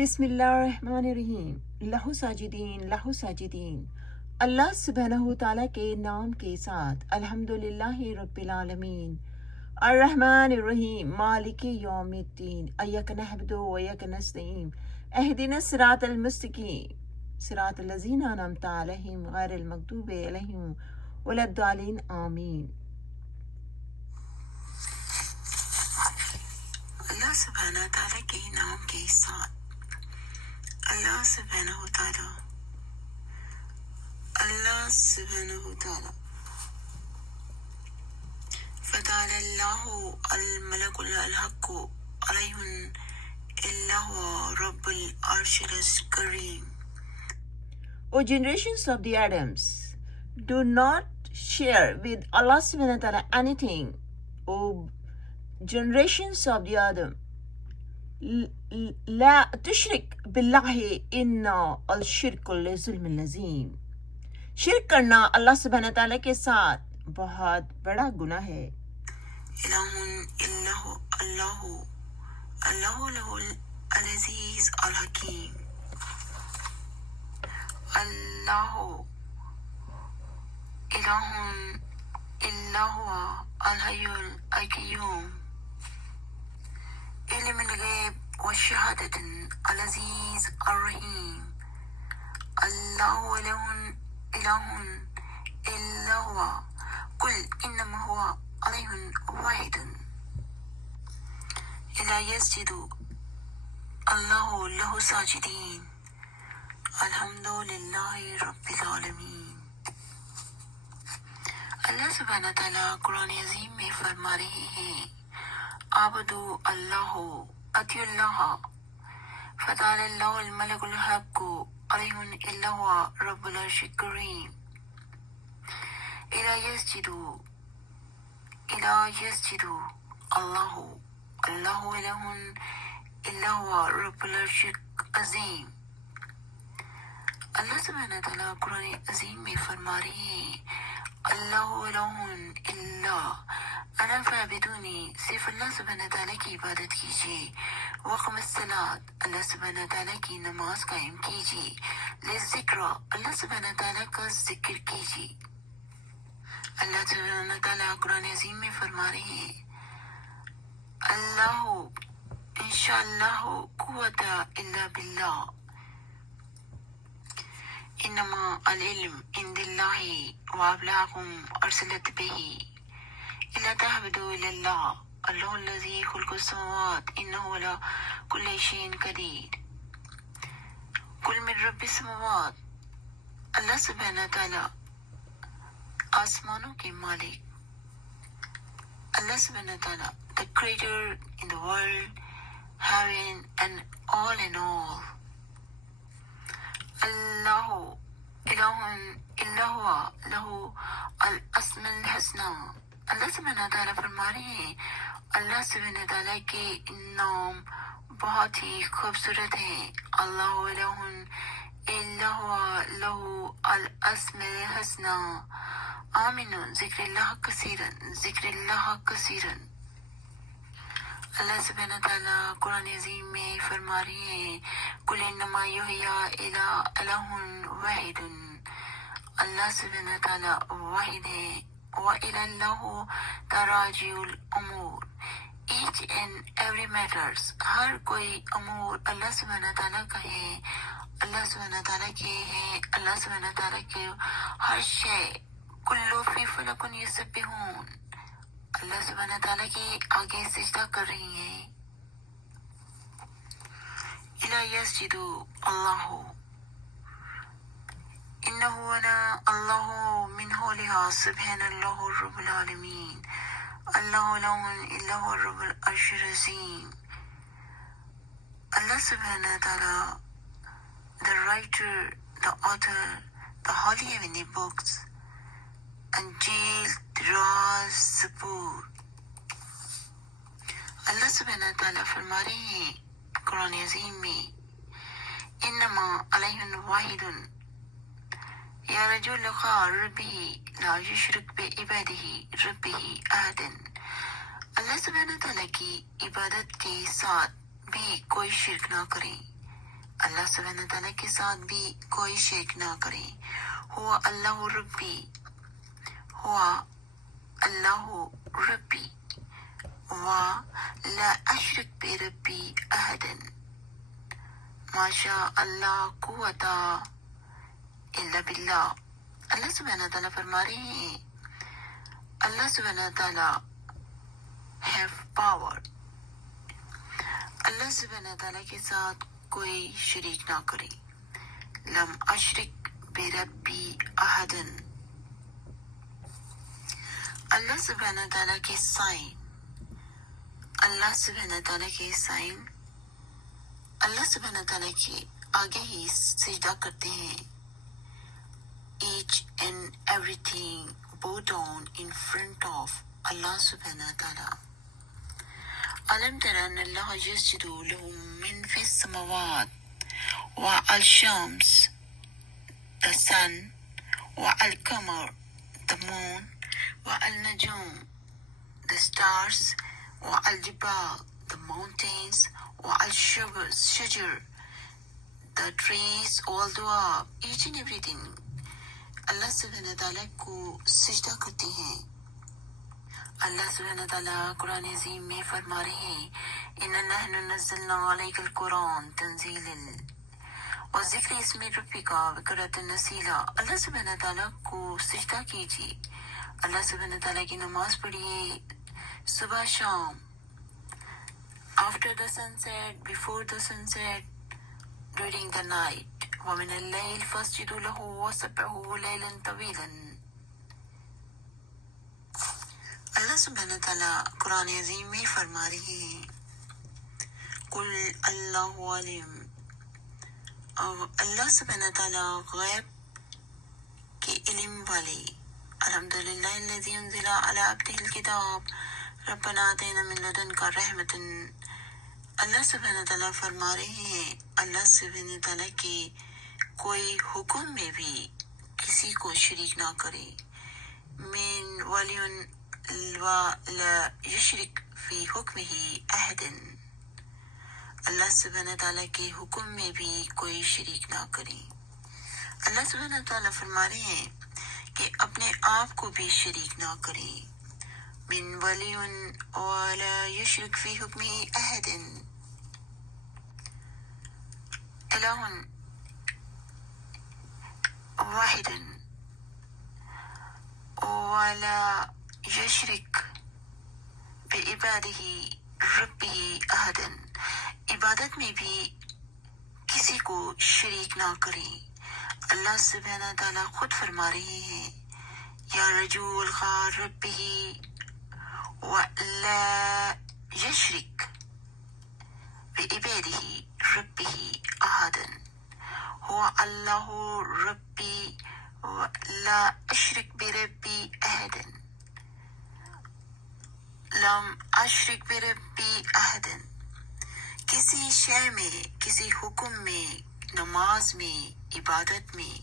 بسم اللہ الرحمن الرحیم۔ لہو ساجدین لہو ساجدین، اللہ سبحانہ تعالیٰ کے نام کے ساتھ۔ الحمدللہ رب العالمین، الرحمن الرحیم، مالک یوم الدین، ایاک نعبد و ایاک نستعین، اہدنا الصراط المستقیم، صراط الذین انعمت علیہم غیر المغضوب علیہم ولا الضالین، آمین۔ اللہ سبحانہ تعالیٰ کے نام کے ساتھ۔ اللہ سبحانہ تعالیٰ، اللہ سبحانہ تعالیٰ، فتعالی اللہ الملک الحق علیہ اللہ رب العرش الکریم۔ O generations of the Adams, do not share with Allah subhanahu wa ta'ala anything. O generations of the Adam, لا تشرک باللہ ان الشرک لظلم العظیم۔ شرک کرنا اللہ سبحانہ تعالیٰ کے ساتھ بہت بڑا گناہ ہے۔ الہ اللہ اللہ اللہ لہ العزیز الحکیم۔ اللہ الہ الا هو الحی القیوم، علم الغیب والشہادۃ العزیز الرحیم۔ اللہ الہ الا هو قل انما هو الہ واحد لا یسجد اللہ لہ ساجدین۔ الحمد للہ رب العالمین۔ اللہ سبحانہ تعالیٰ قرآن عظیم میں فرما رہے ہیں، عبدو اللہ اطیعوا اللہ فتعالی اللہ الملک الحق علیہ اللہ رب العرش الکریم۔ الا یسجدوا اللہ اللہ الہ الا هو رب العرش العظیم۔ اللہ سبحانہ تعالیٰ قرآن عظیم میں فرما رہے ہیں، اللہ الہ الا انا فاعبدونی، صرف اللہ سبحانہ تعالیٰ کی عبادت کیجیے۔ وقم الصلاۃ، اللہ سبحانہ تعالیٰ کی نماز قائم کیجیے۔ للذکر، اللہ سبحانہ تعالیٰ کا ذکر کیجیے۔ اللہ سبحانہ تعالیٰ قرآن عظیم میں فرما رہے ہیں، اللہ انشاءاللہ قوت الا باللہ، انما العلم عند اللہ وابلاغکم ارسلت بہ، الا تعبدوا الا اللہ، اللہ الذی خلق السماوات انہ علی کل شیء قدیر۔ قل من رب السماوات، اللہ سبحانہ تعالیٰ آسمانوں کے مالک، اللہ سبحانہ تعالیٰ the creator in the world, heaven and all in all۔ اللہ الہ الا ہوا لہ الاسماء الحسنی، اللہ سبحانہ تعالیٰ فرما رہے ہیں، اللہ سبحانہ تعالیٰ کے نام بہت ہی خوبصورت ہیں۔ اللہ الہ الا ہوا لہ الاسماء الحسنی، آمنوا ذکر اللہ کثیرا ذکر اللہ کثیرا۔ اللہ سبحانہ تعالیٰ قرآن عظیم میں فرما رہے ہیں، قل انما یحیی الہ واحد، اللہ سبحانہ تعالیٰ واحد ہے۔ وَإِلَى اللَّهُ تَرَاجِعُ الْأُمُورِ، each and every matters، ہر کوئی امور اللہ سبحانہ تعالیٰ کا ہے، اللہ سبحانہ تعالیٰ کے ہے، اللہ سبحانہ تعالیٰ کے ہر شے کلو فی فلک یسبحون، اللہ سبحانہ تعالیٰ کے آگے سجدہ کر رہی ہیں۔ الا یسجد اللہ، انہ انا اللہ من حولہا سبحان اللہ رب العالمین۔ اللہ الہ الا هو رب العرش العظیم۔ اللہ سبحانہ تعالیٰ the writer, the author, the holy heavenly books, Anjil, Ras, Zabur۔ اللہ سبحانہ تعالیٰ فرما رہے ہیں قرآن عظیم میں، انما الہ واحد یرجو لقاء ربہ لا یشرک بعبادہ ربہ احدا، اللہ سبحانہ تعالیٰ کی عبادت کے ساتھ بھی کوئی شرک نہ کریں، اللہ سبحانہ تعالیٰ کے ساتھ بھی کوئی شرک نہ کریں. ہوا اللہ ربی، ہوا اللہ ربی و لا اشرک بربی احدا. ماشاء اللہ قوت الا باللہ. اللہ سبحانہ تعالیٰ فرما رہے ہیں اللہ سبحانہ تعالیٰ ہیو پاور. اللہ سبحانہ تعالیٰ کے ساتھ کوئی شریک نہ کرے. لم اشرک بربی احدا. اللہ سبحانہ تعالیٰ کے سائن، اللہ سبحانہ تعالیٰ کے سائن اللہ سبحانہ تعالیٰ کے آگے ہی سجدہ کرتے ہیں. Each and everything bow down in front of Allah subhanahu wa ta'ala. ألم تر أن الله يسجد له من في السماوات والشمس the sun والقمر the moon والنجوم the stars والجبال the mountains والشجر the trees all the each and everything. اللہ سبحانہ تعالیٰ کو سجدہ کرتے ہیں. اللہ سبحانہ تعالیٰ قرآن عظیم میں فرما رہے ہیں اِنَّا نَحْنُ نَزَّلْنَا عَلَيْكَ الْقُرْآنَ تَنزِيلًا وَذِكْرِ اسْمِ رَبِّكَ بُكْرَةً وَأَصِيلًا. اللہ سبحانہ تعالیٰ کو سجدہ کیجیے. اللہ سبحانہ تعالیٰ کی نماز پڑھیے صبح شام. After the sunset, before the sunset, during the night. وَمِنَ اللَّيْلِ فَاسْجُدُوا لَهُ وَسَبِّحُوهُ لَيْلًا طَوِيلًا. اللہ سبحانہ تعالیٰ قرآن عظیم میں فرما رہے ہیں قُلْ اللَّهُ عَلِيمٌ. اللہ سبحانہ تعالیٰ غیب کے علم والے. الحمدللہ الذی انزل علی عبدہ الکتاب ربنا آتینا من لدنک رحمۃ. اللہ سبحانہ تعالیٰ فرما رہے ہیں اللہ سبحانہ تعالیٰ کے کوئی حکم میں بھی کسی کو شریک نہ کرے. من ولی ولا یشرک فی حکمہ احد. اللہ سبحانہ تعالیٰ کے حکم میں بھی کوئی شریک نہ کرے. اللہ سبحانہ تعالیٰ فرما رہے ہیں کہ اپنے آپ کو بھی شریک نہ کرے. من ولی ولا یشرک فی حکمہ احد. الہ واحد ولا یشرک بعبادہ ربہ احدا. عبادت میں بھی کسی کو شریک نہ کرے. اللہ سبحانہ تعالیٰ خود فرما رہے ہیں یا رجول خار ربہ ولا یشرک بعبادہ ربہ احدا. هو اللہ ربی ولا اشرک بربی احدا. لم اشرک بربی احدا. کسی شے میں، کسی حکم میں، نماز میں، عبادت میں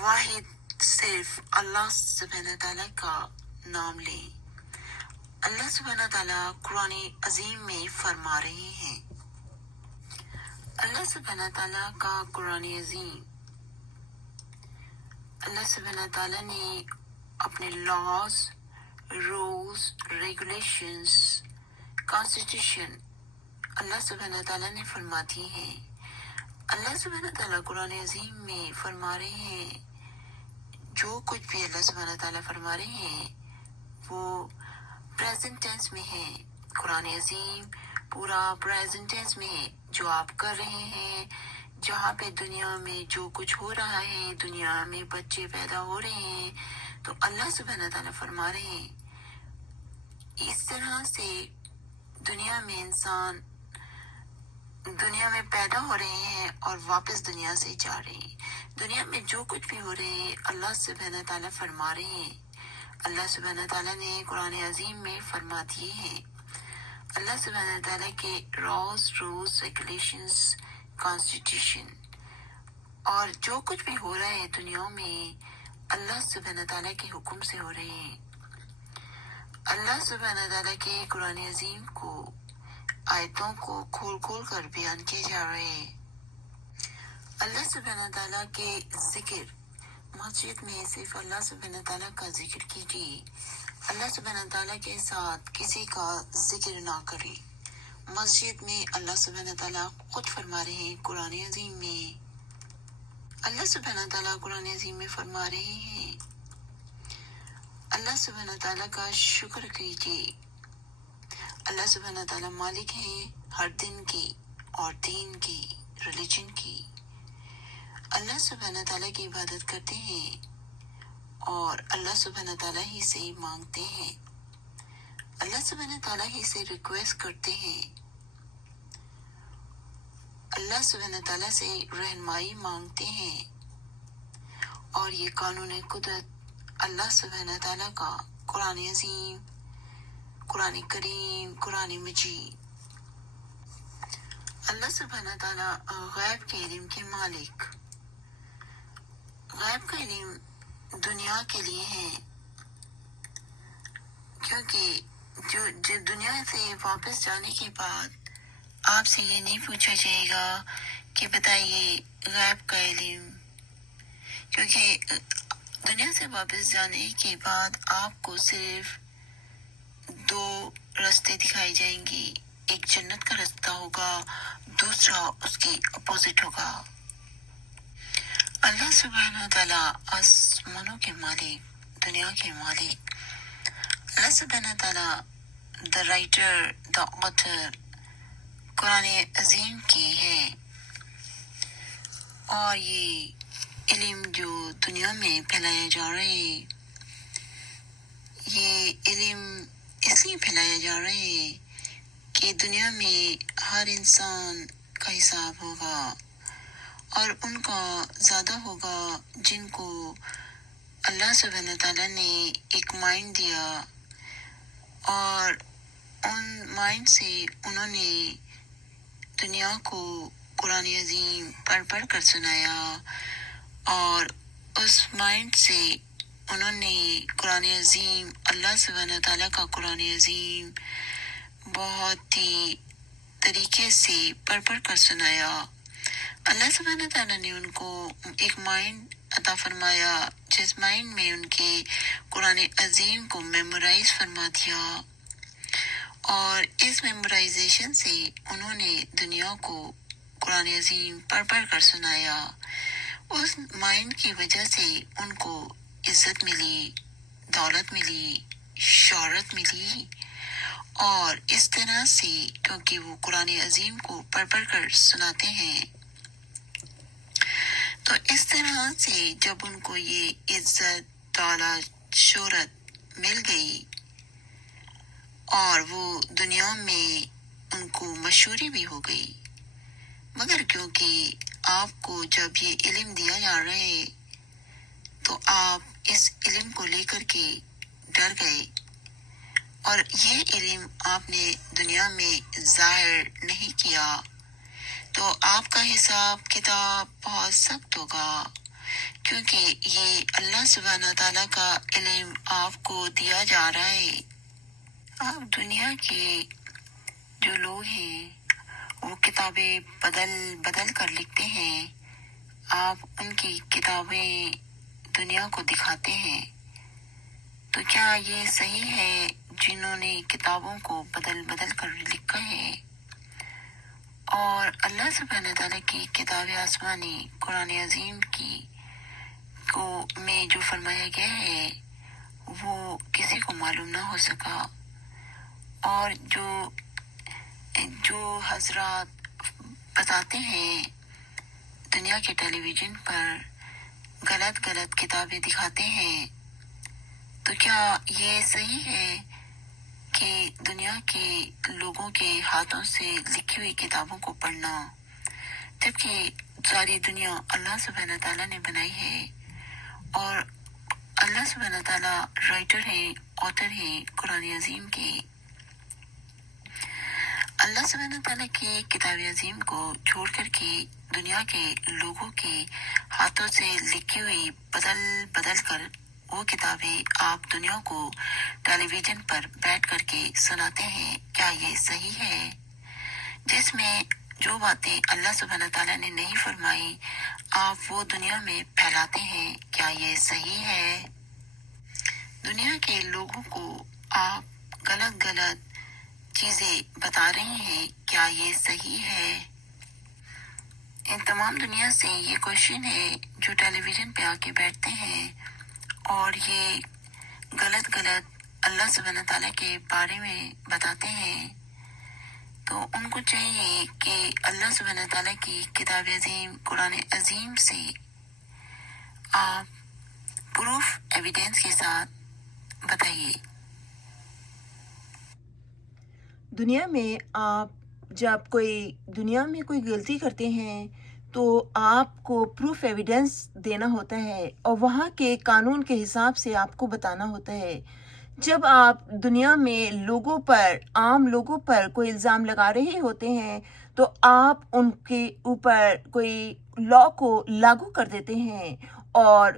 واحد صرف اللہ سبحانہ تعالیٰ کا نام لیں. اللہ سبحانہ تعالیٰ قرآن عظیم میں فرما رہے ہیں اللہ سبحانہ تعالیٰ کا قرآن عظیم. اللہ سبحانہ تعالیٰ نے اپنے لاز، رولز، ریگولیشنز، کانسٹیٹیوشن اللہ سبحانہ تعالیٰ نے فرما دی ہیں. اللہ سبحانہ تعالیٰ قرآن عظیم میں فرما رہے ہیں جو کچھ بھی اللہ سبحانہ تعالیٰ فرما رہے ہیں وہ پریزنٹ ٹینس میں ہے. قرآن عظیم پورا پریزنٹ ٹینس میں ہے. جو آپ کر رہے ہیں، جہاں پہ دنیا میں جو کچھ ہو رہا ہے، دنیا میں بچے پیدا ہو رہے ہیں، تو اللہ سبحانہ تعالیٰ فرما رہے ہیں اس طرح سے دنیا میں انسان دنیا میں پیدا ہو رہے ہیں اور واپس دنیا سے جا رہے ہیں. دنیا میں جو کچھ بھی ہو رہے ہیں اللہ سبحانہ تعالیٰ فرما رہے ہیں. اللہ سبحانہ تعالیٰ نے قرآن عظیم میں فرما دیے ہیں. اللہ سبحانہ تعالیٰ کے لاز، رولز، ریگولیشنز، کانسٹیٹیوشن اور جو کچھ بھی ہو رہا ہے دنیا میں اللہ سبحانہ تعالیٰ کے حکم سے ہو رہے ہیں. اللہ سبحانہ تعالیٰ کے قرآن عظیم کو آیتوں کو کھول کھول کر بیان کیے جا رہے ہیں. اللہ سبحانہ تعالیٰ کے ذکر، مسجد میں صرف اللہ سبحانہ تعالیٰ کا ذکر کیجیے، اللہ سبحانہ تعالیٰ کے ساتھ کسی کا ذکر نہ کرے۔ مسجد میں اللہ سبحانہ تعالیٰ خود فرما رہے ہیں قرآن عظیم میں، اللہ سبحانہ تعالیٰ قرآن عظیم میں فرما رہے ہیں اللہ سبحانہ تعالیٰ کا شکر کیجیے۔ اللہ سبحانہ تعالیٰ مالک ہیں ہر دن کی اور دین کی، ریلیجن کی۔ اللہ سبحانہ تعالیٰ کی عبادت کرتے ہیں اور اللہ سبحانہ تعالیٰ ہی سے مانگتے ہیں، اللہ سبحانہ تعالیٰ ہی سے ریکویسٹ کرتے ہیں، اللہ سبحانہ تعالیٰ سے رہنمائی مانگتے ہیں۔ اور یہ قانون قدرت اللہ سبحانہ تعالیٰ کا قرآن عظیم، قرآن کریم، قرآن مجید۔ اللہ سبحانہ تعالیٰ غیب کے علم کے مالک، غیب کا علم دنیا کے لیے ہے، کیونکہ جو دنیا سے واپس جانے کے بعد آپ سے یہ نہیں پوچھا جائے گا کہ بتائیے غیب کا علم، کیونکہ دنیا سے واپس جانے کے بعد آپ کو صرف دو راستے دکھائی جائیں گے، ایک جنت کا راستہ ہوگا، دوسرا اس کے اپوزٹ ہوگا۔ اللہ سبحانہ تعالیٰ آسمانوں کے مالک، دنیا کے مالک، اللہ سبحانہ تعالیٰ دا رائٹر، دا آتھر قرآن عظیم کی ہے، اور یہ علم جو دنیا میں پھیلایا جا رہا ہے، یہ علم اس لیے پھیلایا جا رہا ہے کہ دنیا میں ہر انسان کا حساب ہوگا، اور ان کا زیادہ ہوگا جن کو اللہ سبحانہ تعالیٰ نے ایک مائنڈ دیا، اور ان مائنڈ سے انہوں نے دنیا کو قرآن عظیم پڑھ کر سنایا، اور اس مائنڈ سے انہوں نے قرآن عظیم، اللہ سبحانہ تعالیٰ کا قرآن عظیم بہت ہی طریقے سے پڑھ کر سنایا۔ اللہ سبحانہ تعالیٰ نے ان کو ایک مائنڈ عطا فرمایا، جس مائنڈ میں ان کے قرآن عظیم کو میمورائز فرما دیا، اور اس میمورائزیشن سے انہوں نے دنیا کو قرآن عظیم پڑھ کر سنایا۔ اس مائنڈ کی وجہ سے ان کو عزت ملی، دولت ملی، شہرت ملی، اور اس طرح سے کیونکہ وہ قرآن عظیم کو پڑھ کر سناتے ہیں، تو اس طرح سے جب ان کو یہ عزت، دولت، شہرت مل گئی، اور وہ دنیا میں ان کو مشہوری بھی ہو گئی، مگر کیونکہ آپ کو جب یہ علم دیا جا رہا ہے تو آپ اس علم کو لے کر کے ڈر گئے، اور یہ علم آپ نے دنیا میں ظاہر نہیں کیا، تو آپ کا حساب کتاب بہت سخت ہوگا، کیونکہ یہ اللہ سبحانہ تعالیٰ کا علم آپ کو دیا جا رہا ہے۔ آپ دنیا کے جو لوگ ہیں وہ کتابیں بدل کر لکھتے ہیں، آپ ان کی کتابیں دنیا کو دکھاتے ہیں، تو کیا یہ صحیح ہے جنہوں نے کتابوں کو بدل کر لکھا ہے؟ اور اللہ سبحانہ تعالیٰ کی کتاب آسمانی قرآن عظیم میں جو فرمایا گیا ہے وہ کسی کو معلوم نہ ہو سکا، اور جو حضرات بتاتے ہیں دنیا کے ٹیلی ویژن پر غلط کتابیں دکھاتے ہیں، تو کیا یہ صحیح ہے کہ دنیا کے لوگوں کے ہاتھوں سے لکھی ہوئی کتابوں کو پڑھنا، جبکہ ساری دنیا اللہ سبحانہ تعالیٰ نے بنائی ہے، اور اللہ سبحانہ تعالیٰ رائٹر ہیں، آتھر ہیں قرآن عظیم کے؟ اللہ سبحانہ تعالیٰ کی کتاب عظیم کو چھوڑ کر کے دنیا کے لوگوں کے ہاتھوں سے لکھی ہوئی بدل کر وہ کتابیں آپ دنیا کو ٹیلی ویژن پر بیٹھ کر کے سناتے ہیں، کیا یہ صحیح ہے؟ جس میں جو باتیں اللہ سبحانہ تعالیٰ نے نہیں فرمائی آپ وہ دنیا میں پھیلاتے ہیں، کیا یہ صحیح ہے؟ دنیا کے لوگوں کو آپ غلط چیزیں بتا رہے ہیں، کیا یہ صحیح ہے؟ ان تمام دنیا سے یہ کوشچن ہے جو ٹیلی ویژن پہ آ کے بیٹھتے ہیں اور یہ غلط اللہ سبحانہ تعالیٰ کے بارے میں بتاتے ہیں، تو ان کو چاہیے کہ اللہ سبحانہ تعالیٰ کی کتاب عظیم قرآن عظیم سے آپ پروف ایویڈینس کے ساتھ بتائیے۔ دنیا میں آپ جب دنیا میں کوئی غلطی کرتے ہیں تو آپ کو پروف ایویڈنس دینا ہوتا ہے اور وہاں کے قانون کے حساب سے آپ کو بتانا ہوتا ہے۔ جب آپ دنیا میں عام لوگوں پر کوئی الزام لگا رہے ہوتے ہیں تو آپ ان کے اوپر کوئی لا کو لاگو کر دیتے ہیں اور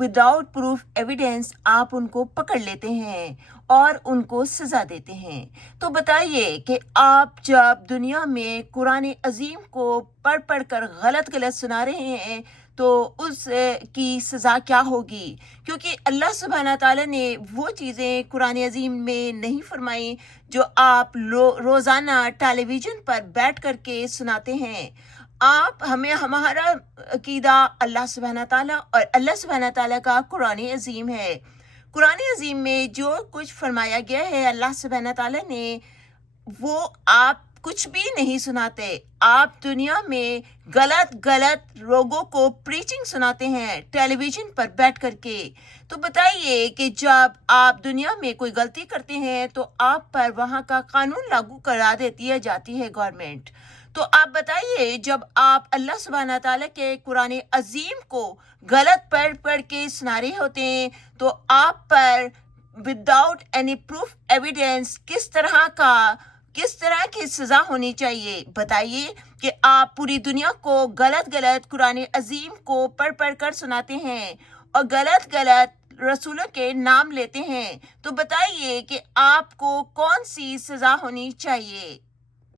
وداؤٹ پروف ایویڈنس آپ ان کو پکڑ لیتے ہیں اور ان کو سزا دیتے ہیں۔ تو بتائیے کہ آپ جب دنیا میں قرآن عظیم کو پڑھ کر غلط سنا رہے ہیں تو اس کی سزا کیا ہوگی؟ کیونکہ اللہ سبحانہ تعالیٰ نے وہ چیزیں قرآن عظیم میں نہیں فرمائی جو آپ روزانہ ٹیلی ویژن پر بیٹھ کر کے سناتے ہیں۔ ہمارا عقیدہ اللہ سبحانہ تعالیٰ اور اللہ سبحانہ تعالیٰ کا قرآن عظیم ہے۔ قرآن عظیم میں جو کچھ فرمایا گیا ہے اللہ سبحانہ تعالیٰ نے وہ آپ کچھ بھی نہیں سناتے۔ آپ دنیا میں غلط لوگوں کو پریچنگ سناتے ہیں ٹیلی ویژن پر بیٹھ کر کے۔ تو بتائیے کہ جب آپ دنیا میں کوئی غلطی کرتے ہیں تو آپ پر وہاں کا قانون لاگو کرا دیتی ہے جاتی ہے گورنمنٹ۔ تو آپ بتائیے جب آپ اللہ سبحانہ تعالیٰ کے قرآن عظیم کو غلط پڑھ کے سنا رہے ہوتے ہیں تو آپ پر وداؤٹ اینی پروف ایویڈنس کس طرح کی سزا ہونی چاہیے؟ بتائیے کہ آپ پوری دنیا کو غلط قرآن عظیم کو پڑھ کر سناتے ہیں اور غلط رسولوں کے نام لیتے ہیں، تو بتائیے کہ آپ کو کون سی سزا ہونی چاہیے؟